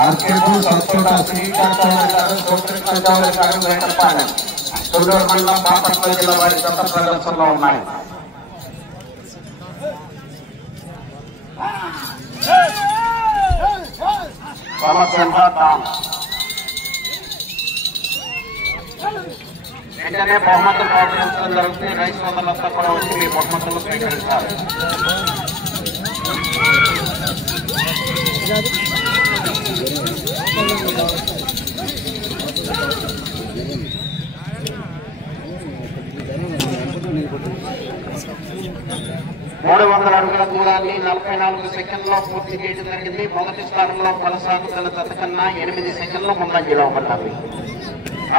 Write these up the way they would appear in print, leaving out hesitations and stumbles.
ఆర్కేపూర్ సత్తోట శ్రీకాంత్ చౌదరి గారు, శివకృష్ణ చౌదరి గారు, వేటపాలెం తుళ్ళూరు మండలం బాపట్ల జిల్లా వారి గత ప్రదర్శనలో ఉన్నాయి. వెంటనే బహుమతులు ప్రోత్సహించడం జరుగుతుంది. రైతు సోదరులంతా కూడా వచ్చి మీ బహుమతులు స్వీకరించాలి. 300 అడుగుల దూరాన్ని 44 సెకండ్లో పూర్తి చేయడం జరిగింది. మొదటి స్థానంలో కొనసాగుతున్న జతకన్నా 8 సెకండ్లు ముందంజలో ఉన్నవి.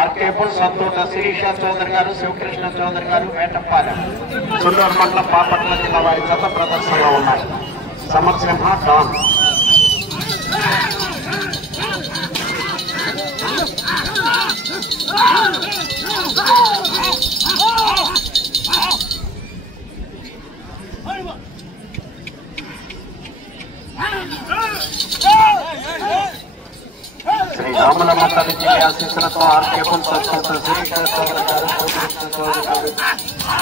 ఆర్కేపూర్ సత్తోట శిరీష చౌదరి గారు, శివకృష్ణ చౌదరి గారు, వేటపాలెం తుళ్ళూరు మండలం బాపట్ల జిల్లా వారి గత ప్రదర్శనలో ఉన్నాయి. సమరసింహ డాన్ శ్రీ రాములమ్మ తల్లి ఆశీస్సులతో ఆర్కేపూర్ సత్తోట శిరీష చౌదరి గారు, శివకృష్ణ చౌదరి గారు,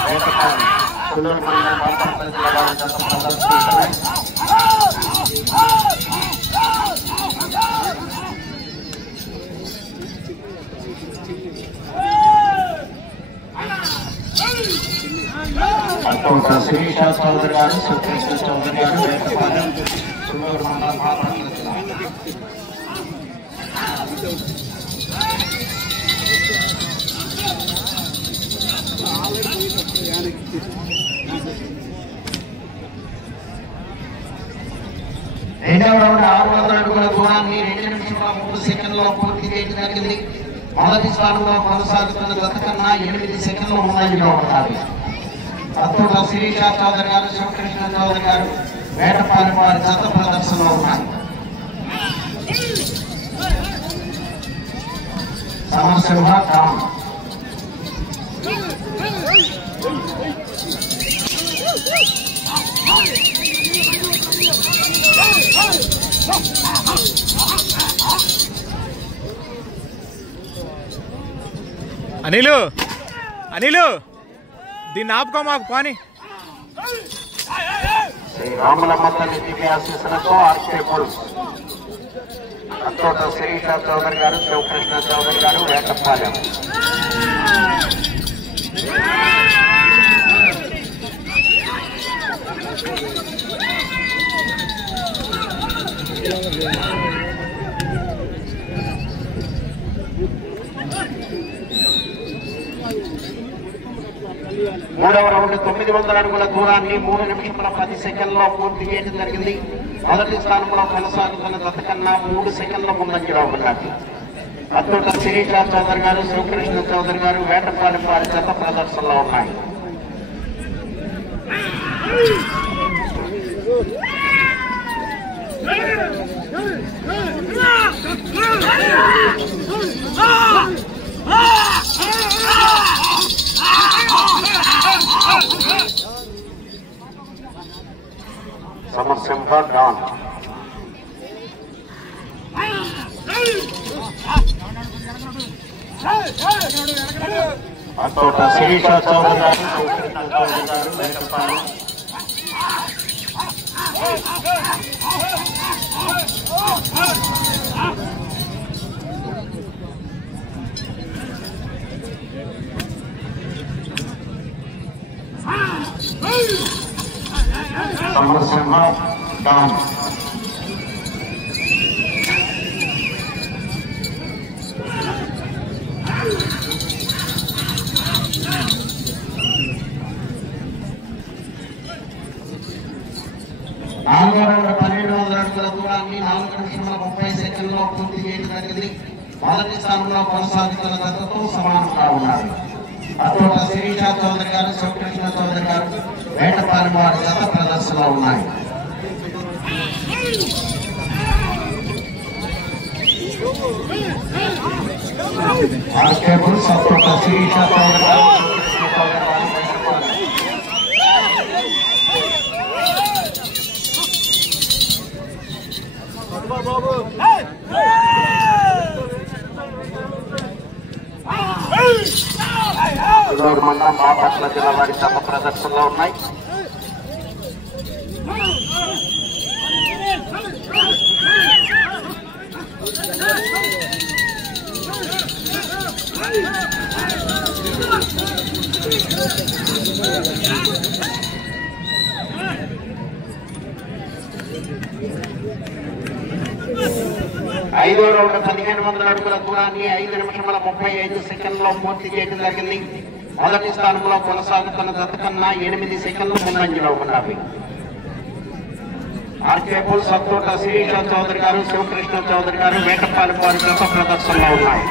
వేటపాలెం తుళ్ళూరు మండలం బాపట్ల జిల్లా వారి గత ప్రదర్శన. సత్తోట శిరీష చౌదరి గారు, శివకృష్ణ చౌదరి గారు, వేటపాలెం తుళ్ళూరు మండలం బాపట్ల జిల్లా. రెండవ రౌండ్ 600 అడుగుల దూరాన్ని 2 నిమిషాల 3 సెకండ్లో పూర్తి చేయడం జరిగింది. మొదటి స్థానంలో కొనసాగుతున్న జతకన్నా 8 సెకండ్లు ముందంజలో ఉండాలి. సత్తోట శిరీష చౌదరి గారు, శివకృష్ణ చౌదరి గారు, వేటపాలెం వారి గత ప్రదర్శనలో ఉన్నారు. సమరసింహ డాన్ అనిలు దీన్ని ఆపుకో మాకు పాని. శ్రీ రాములమ్మ తల్లి దివ్య ఆశీస్సులతో ఆర్కేపూర్ సత్తోట శిరీష చౌదరి గారు, శివకృష్ణ చౌదరి గారు, వేటపాలెం మూడవ రౌండ్ 900 అడుగుల దూరాన్ని 3 నిమిషాల 10 సెకండ్లో పూర్తి చేయడం జరిగింది. మొదటి స్థానంలో కొనసాగుతున్న జతకన్నా 3 సెకండ్ల ముందంజలో ఉన్నది. సత్తోట శిరీష చౌదరి గారు, శివకృష్ణ చౌదరి గారు, వేటపాలెం వారి గత ప్రదర్శనలో ఉన్నాయి. సమరసింహ డాన్ సత్తోట శిరీష చౌదరి గారు, శివకృష్ణ చౌదరి గారు, వేటపాలెం సమరసింహ డాన్ నాలుగో రౌండ్ 1200 అడుగుల దూరాన్ని 4 నిమిషాల 30 సెకండ్లో పూర్తి చేయడం జరిగింది. మొదటి స్థానంలో కొనసాగుతున్న జతతో సమానంగా ఉన్నారు. సత్తోట శిరీష చౌదరి గారు, శివకృష్ణ చౌదరి గారు, వేటపాలెం వారి గత ప్రదర్శనలో ఉన్నాయి. ఆర్కేపూర్ సత్తోట శిరీష చౌదరి గారు, శివకృష్ణ చౌదరి గారు, వేటపాలెం చిల్లూరు మండలం బాపట్ల జిల్లా వారి జత ప్రదర్శనలో ఉన్నాయి. ఐదో రౌండ్ 1500 అడుగుల దూరాన్ని 5 నిమిషముల 35 సెకండ్లో పూర్తి చేయడం జరిగింది. మొదటి స్థానంలో కొనసాగుతున్న జత కన్నా 8 సెకండ్లు ముందంజలో ఉన్నవి. ఆర్కేపుల్ సత్తోట శిరీష చౌదరి గారు, శివకృష్ణ చౌదరి గారు వేటపాలెం వారి జత ప్రదర్శనలో ఉన్నాయి.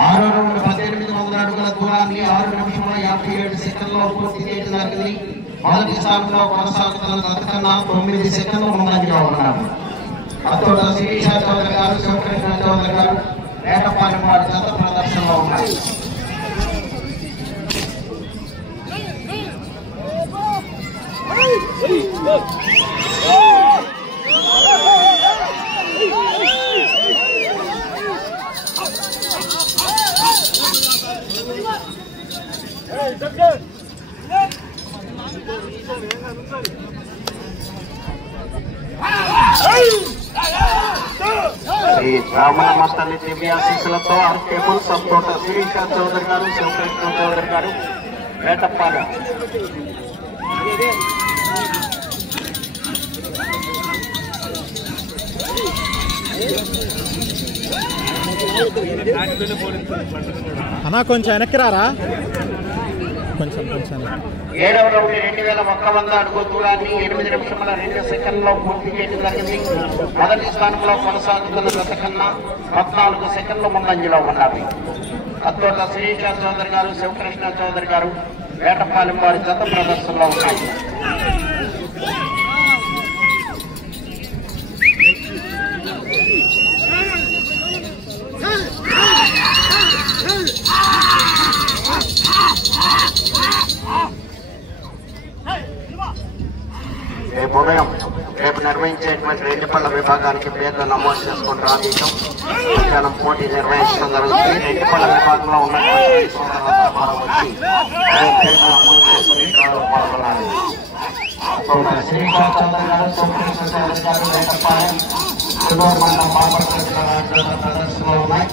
ఆరో రౌండ్ 1800 అడుగుల దూరాన్ని 6 నిమిషముల 57 సెకండ్లో పూర్తి చేయడం జరిగింది. మొదటి స్థానంలో కొనసాగుతున్న జత కన్నా 9 సెకండ్లు ముందంజలో ఉన్నారు. అతోట శిరీష చౌదరి గారు, శివకృష్ణ చౌదరి గారు వేటపాలెం వారి జత ప్రదర్శనలో ఉన్నాయి. శ్రీ బ్రాహ్మణ మస్తల్లి దివ్యాశీస్సులతో ఆర్కేపుల్ సత్తోట శిరీష చౌదరి గారు, శివకృష్ణ చౌదరి గారు వేటపాలెం అన్నా కొంచెం వెనక్కి రారా, కొంచెం కొంచెం. 7వ రౌండ్ 2100 అడుగుల దూరాన్ని 8 నిమిషముల 2 సెకండ్లో పూర్తి చేయడం జరిగింది. మొదటి స్థానంలో కొనసాగుతున్న జత కన్నా 14 సెకండ్లు ముందంజలో ఉన్నవి. అత్తోట శిరీష చౌదరి గారు, శివకృష్ణ చౌదరి గారు వేటపాలెం వారి జత ప్రదర్శనలో ఉన్నాయి. రేపు నిర్వహించేటువంటి రెండుపల్ల విభాగానికి పేర్లు నమోదు చేసుకుని రాజీయం మధ్యాహ్నం పోటీ నిర్వహించడం జరుగుతుంది. రెండుపల్ల విభాగంలో ఉన్నటువంటి శ్రీశా చౌదరి గారు, శివకృష్ణ చౌదరి గారు వేటపాలెం చిల్లూరు మండలం బాపట్ల జిల్లా ప్రదర్శనలో ఉన్నాయి.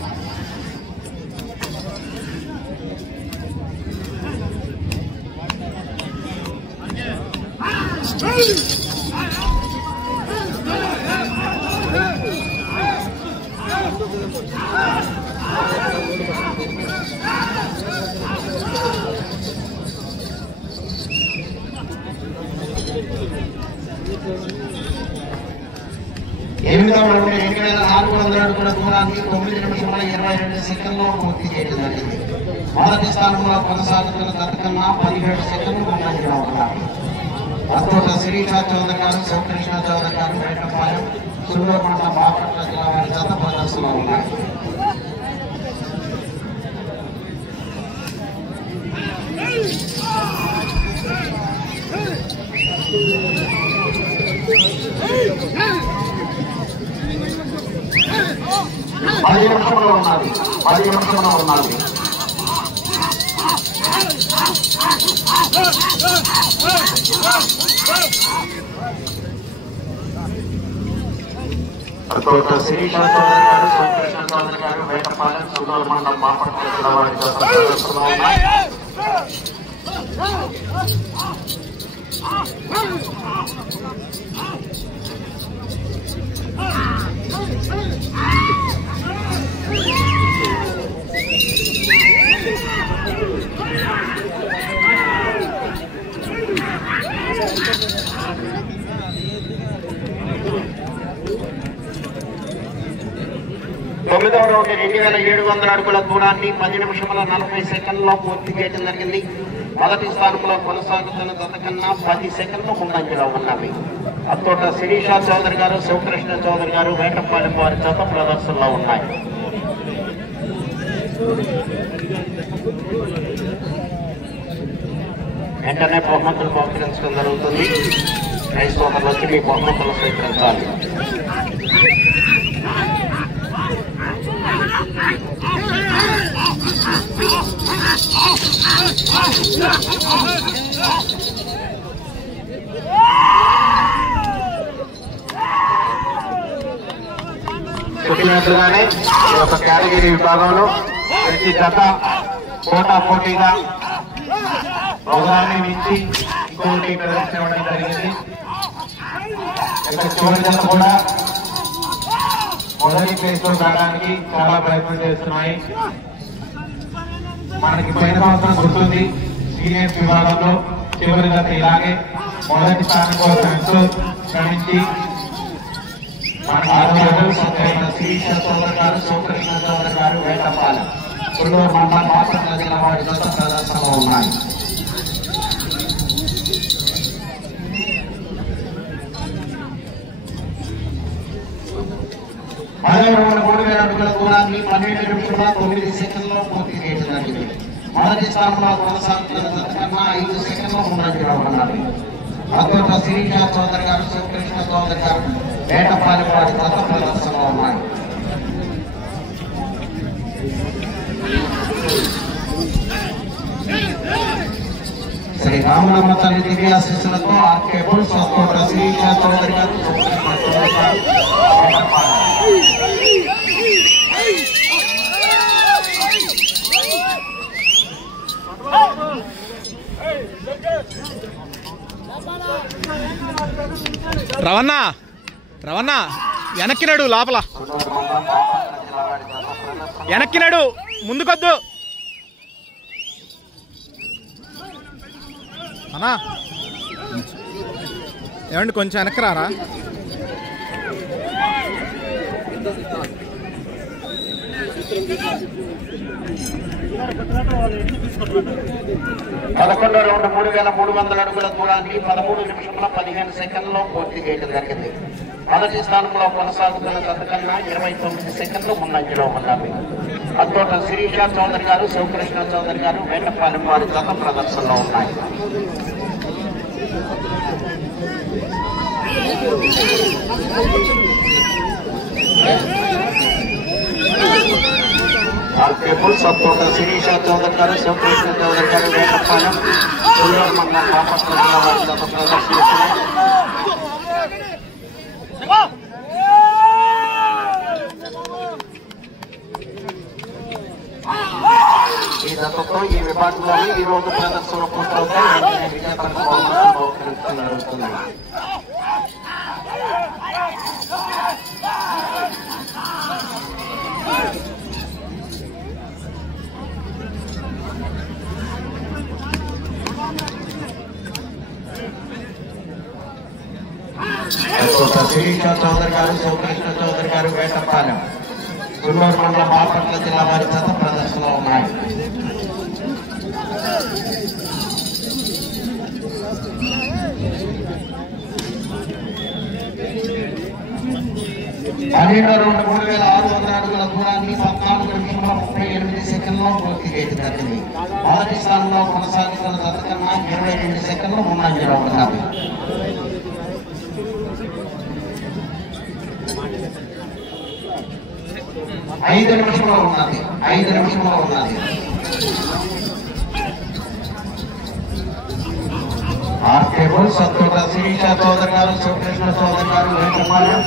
ఎనిమిదవ రౌండ్ 8400 అడుగుల దూరాన్ని 9 నిమిషముల 22 సెకండ్లో పూర్తి చేయడం జరిగింది. మొదటి స్థానంలో కొనసాగుతున్న జత కన్నా 17 సెకండ్లు ముందంజలో ఉన్నారు. అత్తోట శిరీష చౌదరి గారు, శివకృష్ణ చౌదరి గారు వేటపాలెం చిల్లూరు మండలం బాపట్ల జిల్లా వారి జత ప్రదర్శనలో ఉన్నాయి. పది నిమిషంలో ఉన్నది. అతోట శిరీష చౌదరి గారు, శివకృష్ణ చౌదరి గారు వేటపాలెం సుందూరు మండలం బాపట్ల జిల్లా వారి జత ప్రదర్శనలో ఉన్నాయి. తొమ్మిదవ రౌండ్ 2700 అడుగుల దూరాన్ని 10 నిమిషముల 40 సెకండ్లో పూర్తి చేయడం జరిగింది. మొదటి స్థానంలో కొనసాగుతున్న జత కన్నా 10 సెకండ్లు ముందంజలో ఉన్నవి. అత్తోట శిరీష చౌదరి గారు, శివకృష్ణ చౌదరి గారు, వేటపాలెం వారి జత ప్రదర్శనలో ఉన్నాయి. వెంటనే బహుమతులు బహుకరించడం జరుగుతుంది. రైస్ సోదరులు వచ్చి మీ బహుమతులు స్వీకరించాలి. చెప్పినట్లుగానే ఈ యొక్క కేటగిరీ విభాగంలో ప్రతి జత పోటాపోటీగా ఒకదాన్ని మించి ఇంకోటి ప్రదర్శించడం జరిగింది. చివరి జత కూడా మొదటి ప్లేస్ లో రావడానికి చాలా ప్రయత్నం చేస్తున్నాయి. మనకి పోయిన సంవత్సరం గుర్తుంది, సీనియర్స్ విభాగంలో చివరి జత ఇలాగే మొదటి స్థానం కోసం ఎంతో శ్రమించి శిరీష చౌదరి గారు, శివకృష్ణ చౌదరి గారు, వేటపాలెం సుందూరు మండలం బాపట్ల జిల్లా వారి జత ప్రదర్శనలో ఉన్నాయి. పదవ 3000 అడుగుల దూరాన్ని 12 నిమిషముల 9 సెకండ్లో పూర్తి చేయడం జరిగింది. మొదటి స్థానంలో కొనసాగుతున్న జత కన్నా 5 సెకండ్లు ముందంజలో ఉన్నది. అత్తోట శిరీష చౌదరి గారు, శివకృష్ణ చౌదరి గారు, వేటపాలెం వారి జత ప్రదర్శనలో ఉన్నాయి. శ్రీ రామనమ్మ తల్లి దివ్యాశీస్సులతో ఆర్కే బుల్స్ అత్తోట శిరీష చౌదరి గారు, శివకృష్ణ చౌదరి గారు, వేటపాలెం. రవన్నా రవన్నా వెనక్కినాడు, లోపల వెనక్కినాడు, ముందుకొద్దు అన్నా. ఏమండి కొంచెం వెనక్కి రారా. 11వ రౌండ్ 3300 అడుగుల దూరాన్ని 13 నిమిషముల 15 సెకండ్లో పూర్తి చేయడం జరిగింది. మొదటి స్థానంలో కొనసాగుతున్న జత కన్నా 29 సెకండ్లు ముందంజలో ఉన్నవి. అత్తోట శిరీష చౌదరి గారు, శివకృష్ణ చౌదరి గారు, వేటపాలెం వారి జత ప్రదర్శనలో ఉన్నాయి. అత్తోట శిరీష చౌదరి గారు, శివకృష్ణ చౌదరి గారు, వేటపాలెం సుందూరు మండలం బాపట్ల జిల్లా వారి జత ప్రదర్శిస్తున్నాయి. ఈ జతతో ఈ విభాగంలోని ఈ రోజు ప్రదర్శనలు పూర్తవుతాయి. విజేతలకు బహుకరించడం జరుగుతుంది. శిరీష చౌదరి గారు, శివకృష్ణ చౌదరి గారు, వేటపాలెం సుందూరు మండలం బాపట్ల జిల్లా వారి జత ప్రదర్శనలో ఉన్నాయి. పన్నెండవ రౌండ్ 3600 అడుగుల దూరాన్ని 14 నిమిషముల 38 సెకండ్లో పూర్తి చేయడం జరిగింది. మొదటి స్థానంలో కొనసాగుతున్న జత కన్నా 22 సెకండ్లు ముందంజలో ఉన్నది. ఐదు నిమిషంలో ఉన్నది. ఆర్కేబుల్ సంతోట శిరీష చౌదరి గారు, శివకృష్ణ చౌదరి గారు, వెంకటపాలెం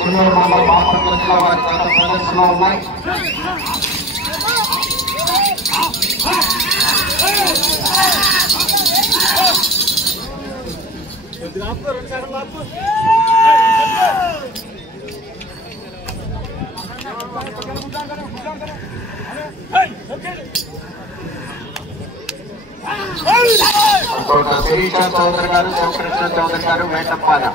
కుల్లూరు మండలం బాపట్ల జిల్లా వారి గత ప్రదర్శనలో ఉన్నాయి. శిరీష చౌదరి గారు, శివకృష్ణ చౌదరి గారు, వెంకటపాలెం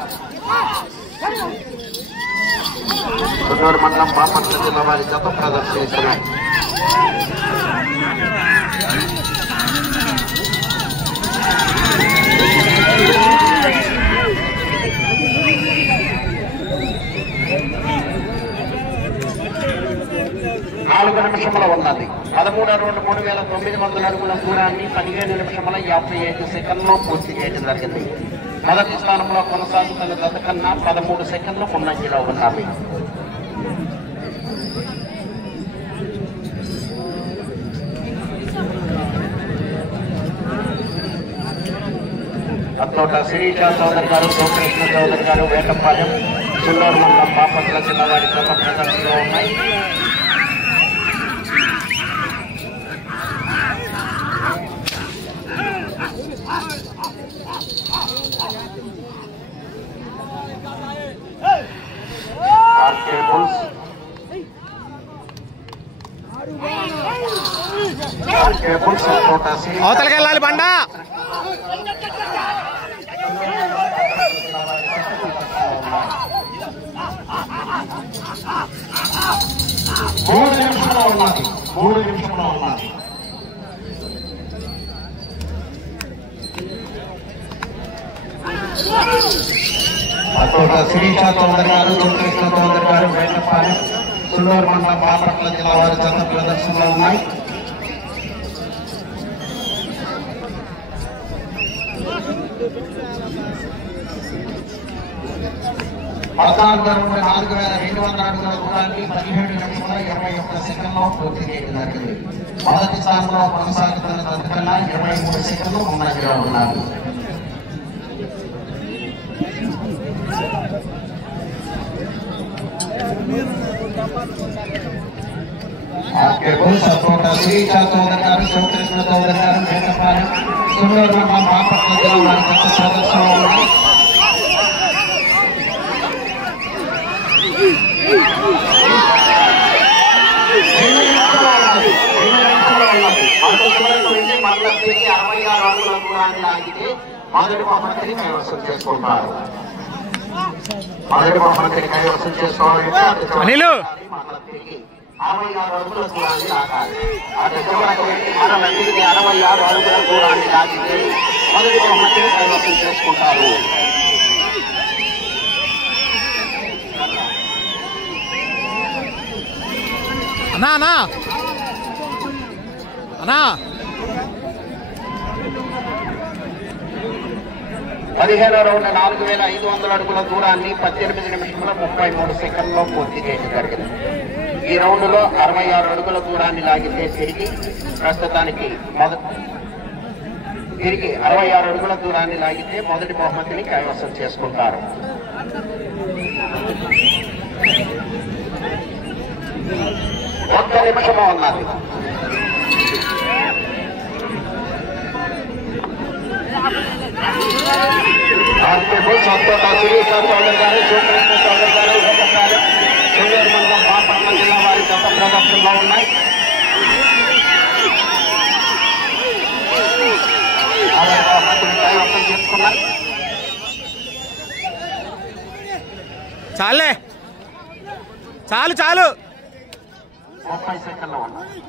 కుల్లూరు మండలం బాపట్ల జిల్లా వారి గత ప్రదర్శిస్తున్నాయి. నాలుగు నిమిషముల ఉన్నది. 13వ రౌండ్ 3900 అడుగుల దూరాన్ని 15 నిమిషముల 55 సెకండ్లో పూర్తి చేయడం జరిగింది. మొదటి స్థానంలో కొనసాగుతున్న జత కన్నా 13 సెకండ్లు ముందంజలో ఉన్నది. అత్తోట శిరీష చౌదరి గారు, శివకృష్ణ చౌదరి గారు, వేటపాలెం కుల్లూరు మండలం బాపట్ల జిల్లా వారి గత ప్రదర్శనలో ఉన్నాయి. అవతలకి వెళ్ళాలి బండా. 3 నిమిషంలో ఉన్నది. 3 నిమిషంలో ఉన్నది. అతోట శిరీష చౌదరి గారు, శివకృష్ణ చౌదరి గారు, వేటపాలెం కుల్లూరు మండలం బాపట్ల జిల్లా వారి జత ప్రదర్శనలో ఉన్నాయి. పద్నాలుగు 4200 అడుగుల దూరాన్ని 17 నిమిషముల 21 సెకండ్లో పూర్తి చేయడం జరిగింది. మొదటి స్థానంలో కొనసాగుతున్న జత కన్నా 23 సెకండ్లు ముందంజలో ఉన్నారు. సపోట శిరీష చౌదరి గారు, శివకృష్ణ చౌదరి గారు, వేటపాలెం కుల్లూరు మండలం బాపట్ల జిల్లా వారి గత ప్రదర్శనలో ఉన్నాయి. మొదటి బహుమతిని కైవసం చేసుకుంటారు. మొదటి బహుమతిని కైవసం చేసుకోవాలంటే 66 అడుగుల దూరాన్ని లాగాలి. అటు చివరకు వెళ్ళి మరల తిరిగి 66 అడుగుల దూరాన్ని లాగితే మొదటి బహుమతిని కైవసం చేసుకుంటారు. అన్నా అన్నా అన్నా 15వ రౌండ్ 4500 అడుగుల దూరాన్ని 18 నిమిషముల 33 సెకండ్లో పూర్తి చేయడం జరిగింది. ఈ రౌండ్ లో 66 అడుగుల దూరాన్ని లాగితే తిరిగి 66 అడుగుల దూరాన్ని లాగితే మొదటి బహుమతిని కైవసం చేసుకుంటారు. ఒక్క నిమిషము ఉన్నది. సంతోట శిరీష చౌదరి గారు, శివకృష్ణ చౌదరి గారు, వేటపాలెం కుల్లూరు మండలం బాపట్ల జిల్లా వారి గత ప్రదర్శనలో ఉన్నాయి. కైవసం చేసుకున్నారు. చాలే చాలు చాలు 30 సెకండ్లు ఉన్నాయి.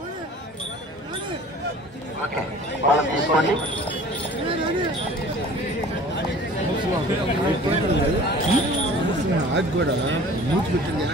ఓకే వాళ్ళని తీసుకోండి. आज కూడా మూతి పెట్టింది